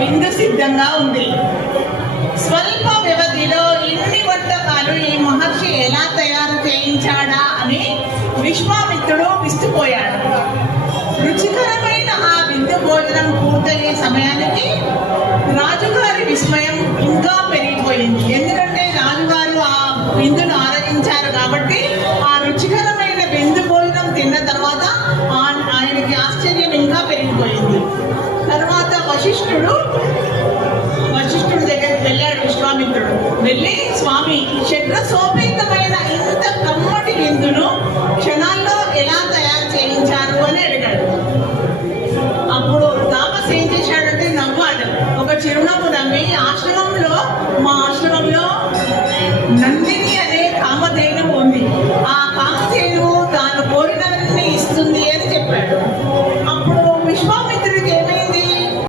విందు సిద్ధంగా ఉంది. స్వల్ప వ్యవధిలో ఇన్ని వంటకాలు ఈ మహర్షి ఎలా తయారు చేయించాడా అని విశ్వామిత్రుడు విస్తుపోయాడు. రుచికరమైన ఆ విందు భోజనం పూర్తయ్యే సమయానికి రాజుగారి విస్మయం ఇంకా పెరిగిపోయింది. ఎందుకంటే రాజుగారు ఆ విందును ఆరగించారు కాబట్టి ఆ రుచికరమైన విందు భోజనం తిన్న తర్వాత ఆయనకి ఆశ్చర్యం ఇంకా పెరిగిపోయింది. తర్వాత వశిష్ఠుడు దగ్గరికి వెళ్ళాడు. విశ్వామిత్రుడు వెళ్ళి, స్వామి, షడ్రసోపేతమైన ఇంత కమ్మటి విందును క్షణాల్లో ఎలా తయారు చేయించారు అని అడిగాడు. అప్పుడు తాపస్ ఏం చేశాడంటే నవ్వాడు. ఒక చిరునవ్వు నవ్వి, మా ఆశ్రమంలో నందిని